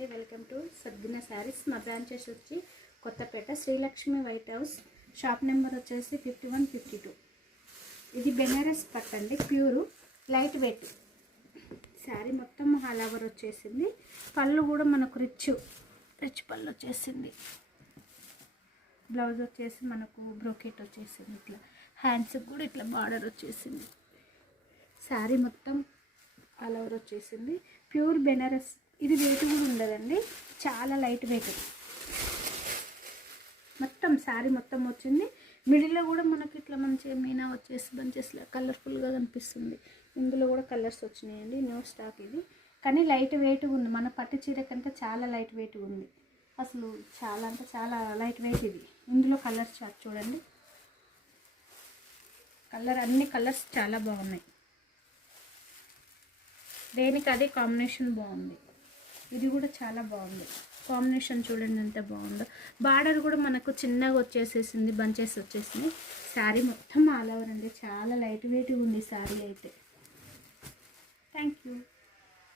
అండి, welcome to సద్గుణ శారీస్. మా బ్రాంచెస్ వచ్చి Kothapeta Srilakshmi white house, shop number వచ్చేసి 51, 52. ఇది బెనారస్ పట్టు అండి, ప్యూరు లైట్ వెయిట్ శారీ. మొత్తం ఆల్ ఓవర్ వచ్చేసింది. పళ్ళు కూడా మనకు రిచ్ పళ్ళు వచ్చేసింది. బ్లౌజ్ వచ్చేసి మనకు బ్రోకెట్ వచ్చేసింది. ఇట్లా హ్యాండ్స్కి కూడా ఇట్లా బార్డర్ వచ్చేసింది. శారీ మొత్తం ఆల్ ఓవర్ వచ్చేసింది. ప్యూర్ బెనారస్. ఇది వెయిట్ కూడా ఉండదండి, చాలా లైట్ వెయిట్. మొత్తం శారీ మొత్తం వచ్చింది. మిడిల్లో కూడా మనకి ఇట్లా మంచిగా మీనా వచ్చేసి బంచెస్లో కలర్ఫుల్గా కనిపిస్తుంది. ఇందులో కూడా కలర్స్ వచ్చినాయండి, న్యూ స్టాక్ ఇది. కానీ లైట్ వెయిట్ ఉంది, మన పట్టు చీర కంటే చాలా లైట్ వెయిట్ ఉంది. అసలు చాలా అంటే చాలా లైట్ వెయిట్ ఇది. ఇందులో కలర్స్ చార్ట్ చూడండి, అన్ని కలర్స్ చాలా బాగున్నాయి. దేనికి అదే కాంబినేషన్ బాగుంది. ఇది కూడా చాలా బాగుంది కాంబినేషన్, చూడండి ఎంత బాగుందో. బార్డర్ కూడా మనకు చిన్నగా వచ్చేసేసింది, బంచెస్ వచ్చేసింది. శారీ మొత్తం ఆల్ ఓవర్ అండి, చాలా లైట్ వెయిట్గా ఉంది శారీ అయితే. Thank you.